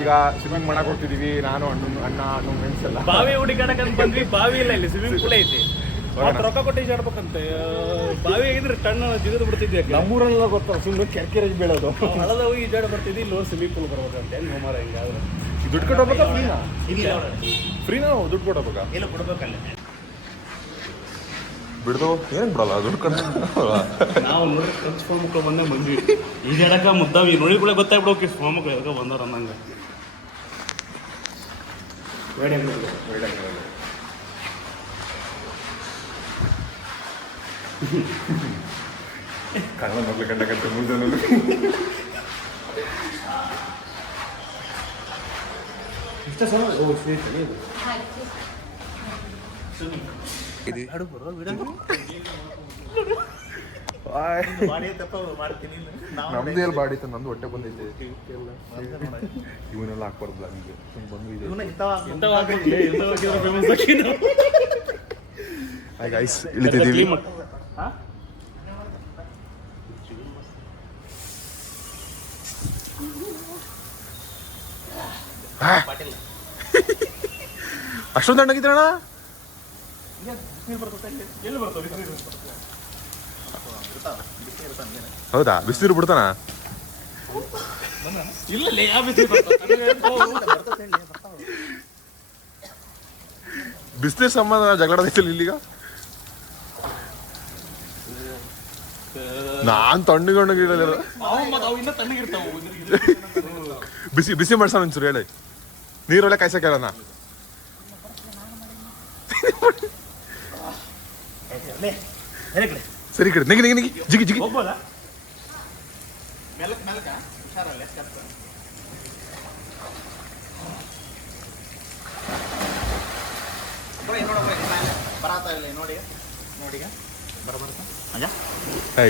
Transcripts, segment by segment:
ಈಗ ಸ್ವಿಮ್ಮಿಂಗ್ ಮಾಡಕ್ ಹೋಗ್ತಿದೀವಿ, ನಾನು ಅಣ್ಣ ಫ್ರೆಂಡ್ಸ್ ಎಲ್ಲ. ಬಾವಿ ಹುಡುಕಾಡಕ್ ಅಂತ ಬಂದ್ವಿ, ಬಾವಿ ಇಲ್ಲ, ಇಲ್ಲಿ ಸ್ವಿಮ್ಮಿಂಗ್ ಪೂಲ್ ಐತಿ. ರೊಕ್ಕ ಕೊಟ್ಟು ಈಜಾಡ್ಬೇಕಂತೆ. ಬಾವಿ ಆಗಿದ್ರೆ ಟಣ್ಣ ಜಿಗಿದು ಬಿಡ್ತಿದ್ವಿ. ನಮ್ಮೂರೆಲ್ಲ ಗೊತ್ತ, ಸುಮ್ಮನೆ ಕೆರೆ ಬೀಳೋದು. ಹಳದ ಹೋಗಿ ಈಜಾಡ ಬರ್ತಿದ್ವಿ, ಇಲ್ಲಿ ಸ್ವಿಮ್ಮಿಂಗ್ ಪೂಲ್ ಬರ್ಬೇಕಂತ. ಹೆಂಗ್ ಹೋಮಾರ ಹಿಂಗಾದ್ರೆ ದುಡ್ಡು ಕೊಟ್ಟೋಗ್ಬೇಕಾ? ಫ್ರೀನಾ? ದುಡ್ಡು ಕೊಟ್ಟೋಗ್ಬೇಕಾ? ಇಲ್ಲ, ಕೊಡ್ಬೇಕಲ್ಲ. ಬಿಡ್ದು ಏನಕ್ಕೆ ಬಿಡಲ್ಲ ದುಡ್ಡು ಕೊಡ. ನಾವು ನೋಡಿ ಫ್ರೆಂಡ್ಸ್ ಫೋನ್ ಮಕ್ಕಳು ಬಂದ್ವಿ. ಈಜಾಡಕ ಮುದ್ದಾವಿ ನೋಡಿ ಕೂಡ ಗೊತ್ತಾಗ್ಬಿಡೋಕೆ ಫೋನ್ ಮಕ್ಕಳು ಯಾವಾಗ ಬಂದವ್ರು ಅನ್ನಂಗೆ. ಕನ್ನಡ ಮಕ್ಳು ಕಂಡಕಂತ 3 ಜನ ಇಷ್ಟ ಸಲ ನಮ್ದೇಲ್ ಬಾಡಿತ್ತು, ನಮ್ದು ಹೊಟ್ಟೆ ಬಂದೈತೆ. ಇವನ್ನೆಲ್ಲ ಹಾಕ್ಬಾರ್ದು ನಮಗೆ ಇಳಿತಿದ್ದೀವಿ. ಅಷ್ಟೊಂದು ತಣ್ಣಗಿದ್ರಣ? ಹೌದಾ? ಬಿಸಿನೀರು ಬಿಡ್ತಾನ? ಬಿಸಿನೀರು ಸಂಬಂಧ ಜಗಳಾಡೈತಿಲ್ಲ ಇಲ್ಲಿಗ. ನಾನ್ ತಣ್ಣಗಿರಲಿಲ್ಲ. ಬಿಸಿ ಬಿಸಿ ಮಾಡ್ಸೋಣ ಒಂಚೂರು ಹೇಳಿ. ನೀರೊಳ್ಳೆ ಕಾಯ್ಸಕ್ಕಲ್ಲ. ಸರಿ ಕಡೆ ನೆಗಿ ನೆಗಿ ನೆಗಿ ಜಿಗಿ ಜಿಗಿ.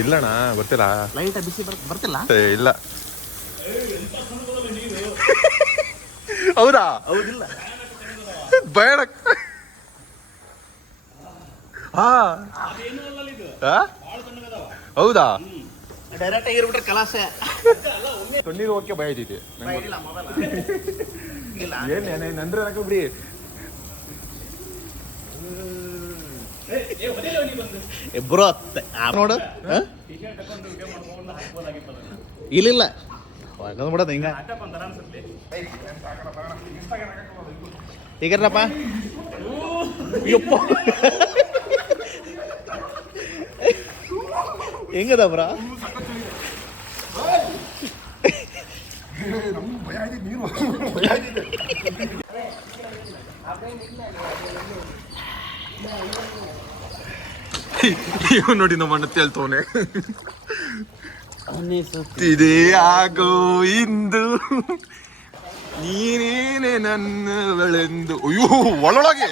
ಇಲ್ಲಣ್ಣ ಬರ್ತಿಲ್ಲ. ಲೈಟ್ ಬಿಸಿ ಬರ್ತಿಲ್ಲ. ಇಲ್ಲ. ಹೌದಾ? ಹೌದಿಲ್ಲ, ಬೇಡ. ಹೌದಾ? ಡೈರೆಕ್ಟ್ ಆಗಿರ್ಬಿಟ್ರೆ ಕಲಾಸೆ. ತಣ್ಣೀರು ಹೋಗಕ್ಕೆ ಭಯ ಐತಿ. ಏನೇನಂದ್ರೆ ನನಗೆ ಬಿಡಿ. ನೋಡು ಇಲ್ಲ ಬಿಡೋದು ಹಿಂಗ ಈಗರಪ್ಪ. ಹೆಂಗದ ಬ್ರಾ? ಇವ್ ನೋಡಿ ನಮ್ಮ ಅಣ್ಣ ತೇಳ್ತವನೆ. ಇದೇ ಆಗೋ ಇಂದು ನೀನೇನೆ ನನ್ನವಳೆಂದು. ಅಯ್ಯೋ ಒಳೊಳಗೆ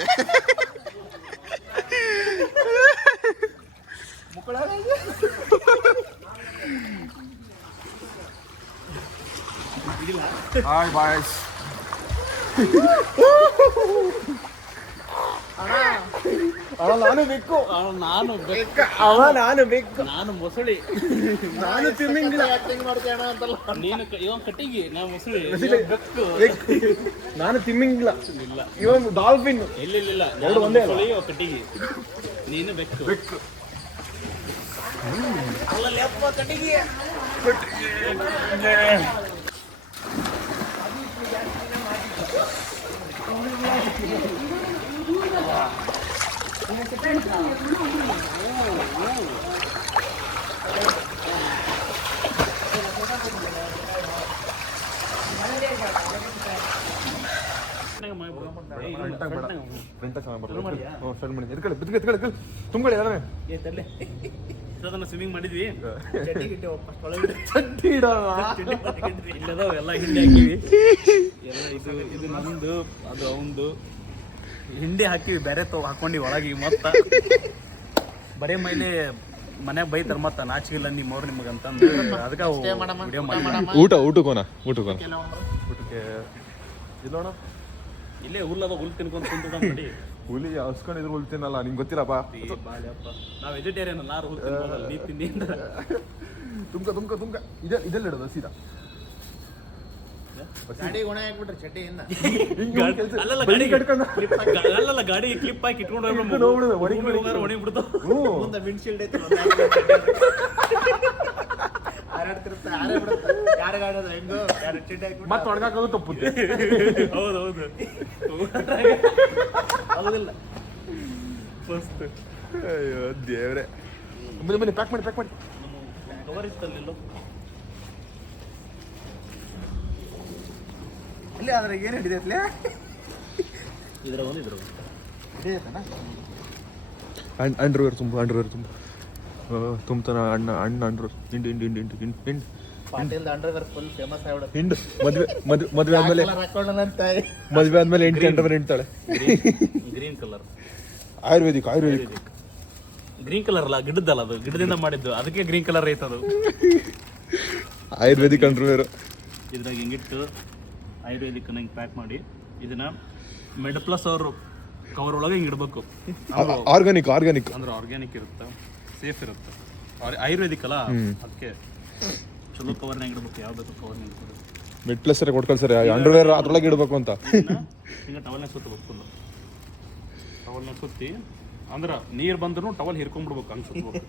ಹಾಯ್ ಬಾಯ್ಸ್. ನಾನು ಬೇಕು, ನಾನು ನಾನು ಬೇಕು, ನಾನು ಮೊಸಳಿ, ನಾನು ತಿಮ್ಮಿಂಗ್ಲ. ನೀನು ಇವನ್ ಕಟ್ಟಿಗೆ, ನಾನು ಮೊಸಳಿ, ನಾನು ತಿಮ್ಮಿಂಗ್ಲ, ಇವನ್ ಡಾಲ್ಫಿನ್. ಇಲ್ಲ ನಾನು ಮೊಸಳಿ, ಕಟ್ಟಿಗೆ, ನೀನು ಬೆಕ್ಕು. ಬೆಕ್ಕು ಕಟ್ಟಿಗೆ. ಸ್ವಿಮ್ಮಿಂಗ್ ಮಾಡಿದ್ವಿ, ಇಲ್ಲದವ ಎಲ್ಲ ಹಿಂಡಿ ಹಾಕಿವಿ. ಇದು ನಮ್ದು, ಅದು ಅವಂದು. ಹಿಂಡಿ ಹಾಕಿವಿ, ಬೇರೆ ಹಾಕೊಂಡಿ ಒಳಗೆ. ಮತ್ತ ಬರೇ ಮೈಲಿ ಮನ್ಯಾಗ ಬೈತಾರ, ಮತ್ತ ನಾಚಿಗಿಲ್ಲ ನಿಮ್ಮವ್ರು ನಿಮಗಂತಂದು. ಅದಕ್ಕೆ ಊಟಕ್ಕೋನ ಊಟಕ್ಕೆ ಇಲ್ಲೋಣ. ಇಲ್ಲೇ ಹುಲ್ಲದ ಹುಲ್ ತಿನ್ಕೊಂತ ಕುಂತ ಮಾಡಿ. ಹುಲಿ ಹಸ್ಕೊಂಡಿದ್ರು ಹುಲ್ ತಿನ್ನಲ್ಲ, ನಿಂಗೆ ಗೊತ್ತಿಲ್ಲಪ್ಪ. ನಾವು ವೆಜಿಟೇರಿಯನ್ ಅಲ್ಲ, ಹುಲ್ ತಿನ್ಬೋದಲ್ಲ. ನೀ ತಿನ್ನಿ ತುಮ್ಕ ಇದೆಲ್ಲ ಇಡೋದು ಸೀದಾ. ಗಾಡಿ ಗುಣ ಹಾಕ್ಬಿಟ್ರಿ ಚಡ್ಡಿಯಿಂದ ಅಲ್ಲಲ್ಲ ಅಲ್ಲಲ್ಲ ಗಾಡಿ ಕ್ಲಿಪ್ ಹಾಕಿ ಇಟ್ಕೊಂಡು ಒಣಗಿ ಬಿಡ್ತಾವ ಮುಂದೆ ವಿಂಡ್ಶೀಲ್ಡ್ ಐತಿ ಹಾರಾಡ್ತಿರುತ್ತೆ ಹಾರೇ ಬಿಡುತ್ತೆ ಯಾರು ಗಾಡಿ ಅದು ಹೆಂಗೋ ಯಾರು ಚಡ್ಡಿ ಹಾಕ್ಬಿಟ್ಟು ಮತ್ತೆ ಒಣಗಾಕೋದು ತಪ್ಪುತ್ತೆ. ಹೌದೌದು ಹೌದಿಲ್ಲ ಮಸ್ತ್. ಅಯ್ಯೋ ದೇವ್ರೆ. ಬನ್ನಿ ಪ್ಯಾಕ್ ಮಾಡಿ ಕವರ್ ಇತ್ತಲ್ಲಿಲ್ಲ ಇಲ್ಲಿ ಆದ್ರೆ ಏನು ಹಿಡಿದೈತ್ಲೆ ಇದ್ರ ಹಿಡಿದೈತನ ಅಂಡರ್ವೇರ್ ತುಂಬ್ತಾನ ಅಣ್ಣ ಅಂಡರ್ವೇರ್ ಹಿಂಡ್ ಪಾಟೀಲ್ದ ಅಂಡರ್ವೇರ್ ಫುಲ್ ಫೇಮಸ್ ಆಗ್ಬಿಡುತ್ತೆ. ಹಿಂಡ್ ಮದ್ವೆ ಆದ್ಮೇಲೆ ಹಾಕೊಳ್ಳೋಣಂತ ಹೆಂಡತಿ ಅಂಡರ್ವೇರ್ ಹಿಂಡ್ತಾಳೆ. Green colour Ayurvedic green colour ಅಲ್ಲ ಗಿಡದಲ್ಲ, ಅದು ಗಿಡದಿಂದ ಮಾಡಿದ್ದು, ಅದಕ್ಕೆ ಗ್ರೀನ್ ಕಲರ್ ಐತದು. ಆಯುರ್ವೇದಿಕ್ ಅಂಡರ್ವೇರ್. ಇದ್ರಾಗ ಹಿಂಗಿಟ್ಟು ಆಯುರ್ವೇದಿಕ್ ಹಿಂಗೆ ಪ್ಯಾಕ್ ಮಾಡಿ ಇದನ್ನ ಮೆಡ್ ಪ್ಲಸ್ ಅವರು ಕವರ್ ಒಳಗೆ ಹಿಂಗೆ ಇಡಬೇಕು. ಆರ್ಗಾನಿಕ್ ಅಂದ್ರೆ ಆರ್ಗ್ಯಾನಿಕ್ ಇರುತ್ತೆ, ಸೇಫ್ ಇರುತ್ತೆ. ಆಯುರ್ವೇದಿಕ್ ಅಲ್ಲ, ಅದಕ್ಕೆ ಚಲೋ ಕವರ್ನಾಗ ಇಡಬೇಕು. ಯಾವ್ದು ಕವರ್ನಾಗ ಇಡ್ಬೋದು. ಮೆಡ್ ಪ್ಲಸ್ ಕೊಟ್ಟು ಕಳ್ಸರಿ ಅಂಡರ್ವೇರ್ ಅದ್ರೊಳಗೆ ಇಡಬೇಕು ಅಂತ. ಈಗ ಟವಲ್ನಾಗ ಸುತ್ತಬೇಕು, ಫುಲ್ ಟವಲ್ನಾಗ ಸುತ್ತಿ, ಅಂದ್ರೆ ನೀರು ಬಂದ್ರೂ ಟವಲ್ ಹಿರ್ಕೊಂಡ್ಬಿಡ್ಬೇಕು ಹಂಗೆ ಸುತ್ತಬೇಕು.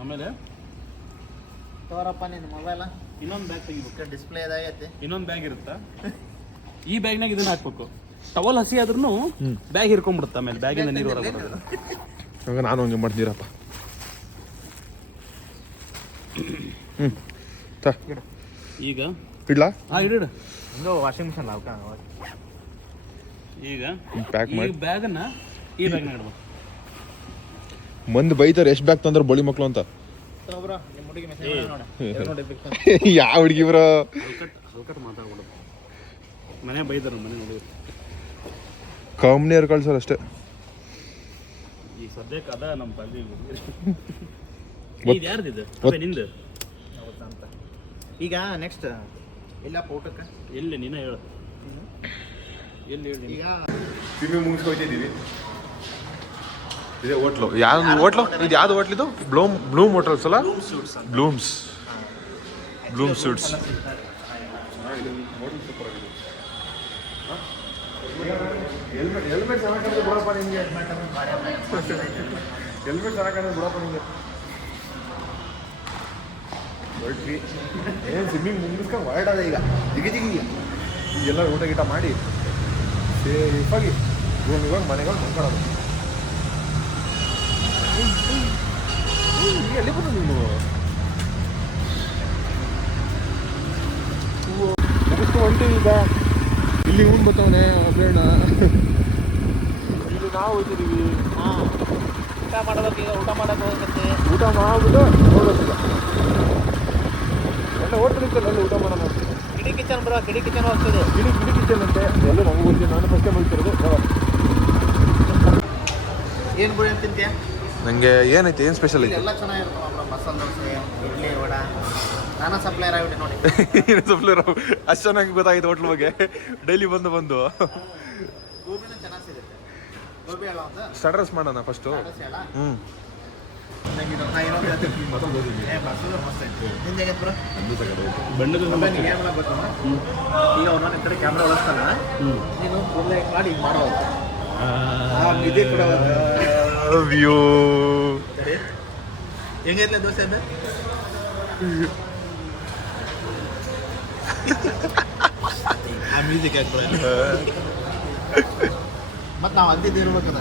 ಆಮೇಲೆ ತೋರಪ್ಪ ನಿನ್ನ ಮೊಬೈಲ ಇನ್ನೊಂದು ಬ್ಯಾಗ್ ತೆಗಿಬೇಕು. ಡಿಸ್ಪ್ಲೇ ಇದಾಗೈತಿ. ಇನ್ನೊಂದು ಬ್ಯಾಗ್ ಇರುತ್ತಾ, ಈ ಬ್ಯಾಗ್ನಾಗ ಇದನ್ನ ಹಾಕ್ಬೇಕು. ಟವಲ್ ಹಸಿ ಆದ್ರೂ ಬ್ಯಾಗ್ ಹಿರ್ಕೊಂಡ್ಬಿಡುತ್ತೆ. ಆಮೇಲೆ ಬ್ಯಾಗಿಂದ ನೀರು ಹೊರಗೆ ಬರೋದು. ಹಂಗ ನಾನು ಹಂಗೆ ಮಾಡ್ತೀರಪ್ಪ. ಈಗ ಇಡ್ಲಾ ಇಡು. ಹಿಂಗೋ ವಾಷಿಂಗ್ ಮಿಷನ್ ಅವಕ ಈಗ ಪ್ಯಾಕ್ ಮಾಡಿ ಬ್ಯಾಗನ್ನ ಈ ಬ್ಯಾಗ್ನಾಗ ಇಡ್ಬೇಕು. ಮಂದಿ ಬೈತಾರೆ ಎಷ್ಟು ಬ್ಯಾಗ್ ತಂದ್ರೆ ಬಳಿ ಮಕ್ಳು ಅಂತ. ಬ್ರೋ ನಿಮ್ಮ ಹುಡುಗಿ ಮೆಸೇಜ್ ನೋಡ ನೋಟಿಫಿಕೇಶನ್ ಯಾವ ಹುಡುಗಿ ಬ್ರೋ ಹಲ್ಕಟ್ ಮಾತಾಡ್ಬಿಡೋದು. ಮನೆ ಬೈದರು, ಮನೆ ನೋಡಿ ಕಂಪ್ನಿಯವ್ರು ಕಳ್ಸೋರು ಅಷ್ಟೇ. ಈಗ ಸದ್ಯಕ್ಕೆ ಅದ ನಮ್ಮ ಪಲ್ಲಿ. ಇದು ಯಾರ್ದಿದೆ? ನಿಂದು ಅಂತ. ಈಗ ನೆಕ್ಸ್ಟ್ ಎಲ್ಲ ಊಟಕ್ಕೆ ಎಲ್ಲಿ ನೀನ ಹೇಳು, ಎಲ್ಲಿ ಹೇಳಿ. ಈಗ ಸ್ವಿಮ್ಮಿಂಗ್ ಮುಗಿಸ್ಕೊಯ್ತಿದ್ದೀವಿ. ಇದೇ ಹೋಟ್ಲು. ಯಾವ್ದು ಹೋಟ್ಲು ಇದು? ಯಾವ್ದು ಹೋಟ್ಲಿದು? ಬ್ಲೂಮ್ ಹೋಟೆಲ್ಸ್ ಅಲ್ಲ? Bloom's sweets. ಹೆಲ್ಮೆಟ್ ಚೆನ್ನಾಗಿ ಬಿಡಪ್ಪ ನಿಮಗೆ. ಹೆಲ್ಮೆಟ್ ಚೆನ್ನಾಗಿ ಬಿಡಪ್ಪ ನಿಮಗೆ. ಹೊರಟ್ವಿ. ಏನು ಸ್ವಿಮ್ಮಿಂಗ್ ಮುಗಿಸ್ಕೊಂಡು ಹೊರಡೋದ ಈಗ. ಜಿಗಿ ಎಲ್ಲ ಊಟ ಗೀಟ ಮಾಡಿ ಸೇಫಾಗಿ ಇವಾಗ ಮನೆಗಳು ಮಲ್ಕೊಳ್ಳೋದು. ಎಲ್ಲಿ ಬಂದು ನೀವು ಮುಗಿಸ್ಕೊಂಡು ಹೊಂಟೀವಿ ಈಗ. ಇಲ್ಲಿ ಇವ್ನು ಬರ್ತಾವನೆ ಬೇಡ. ಇಲ್ಲಿ ನಾವು ಹೋಗ್ತಿದ್ದೀವಿ. ಊಟ ಮಾಡ್ಬೇಕು. ಈಗ ಊಟ ಮಾಡಕ್ಕೆ ಹೋಗುತ್ತೆ. ಊಟ ಮಾಡ್ಬಿಟ್ಟು ನೋಡೋದಿಲ್ಲ. ಎಲ್ಲ ಹೋಟ್ಲಿತ್ತಲ್ಲ, ಅಲ್ಲಿ ಊಟ ಮಾಡೋಣ. ಕಿಡಿ ಕಿಚನ್ ಬ್ರೋ, ಕಿಡಿ ಕಿಚನ್ ಹೋಗ್ತಿದೆ. ಗಿಡಿ ಕಿಚನ್ ಅಂತೆ ಎಲ್ಲ ನಮಗೂ ಗೊತ್ತಿಲ್ಲ. ನಾನು ಫಸ್ಟ್ ಟೈಮ್ ಹೋಗ್ತಿರೋದು. ಏನು ಬಿಡಿ ಅಂತ ತಿಂತೀಯ? ನನಗೆ ಏನೈತೆ, ಏನು ಸ್ಪೆಷಲ್ ಐತೆ? ಎಲ್ಲ ಚೆನ್ನಾಗಿರ್ತವೆ ಬ್ರೋ. ಮಸಾಲೆ ದೋಸೆ, ಇಡ್ಲಿ, ವಡ. ನಾನಾ ಸಪ್ಲೈಯರ್ ಆಗ್ಬಿಟ್ಟೆ ನೋಡಿ. ಸಪ್ಲೈರ್ ಅಷ್ಟು ಚೆನ್ನಾಗಿ ಗೊತ್ತಾಗಿತ್ತು ಹೋಟ್ಲ್ ಬಗ್ಗೆ. ಡೈಲಿ ಬಂದು ಗೋಬಿನೂ ಚೆನ್ನಾಗಿ ಸಿಗುತ್ತೆ. ಗೋಬಿ ಅಲ್ಲ ಅಂತ ಸ್ಟಾರ್ಟರ್ಸ್ ಮಾಡೋಣ ಫಸ್ಟು. ಹ್ಞೂ ಬಣ್ಣದ ಈಗ ಅವನ ಕಡೆ ಕ್ಯಾಮ್ರಾ ಒಳಸ್ತಾನ, ನೀನು ಮಾಡಿ ಮಾಡೋದು. ವ್ಯೂ ಹೆಂಗೈತ್ಲೆ ದೋಸೆ ಅದು? ಆ ಮ್ಯೂಸಿಕ್ ಹಾಕ್ಬಿಡ. ಮತ್ತು ನಾವು ಅಂದಿದ್ದು ಇರ್ಬೇಕದ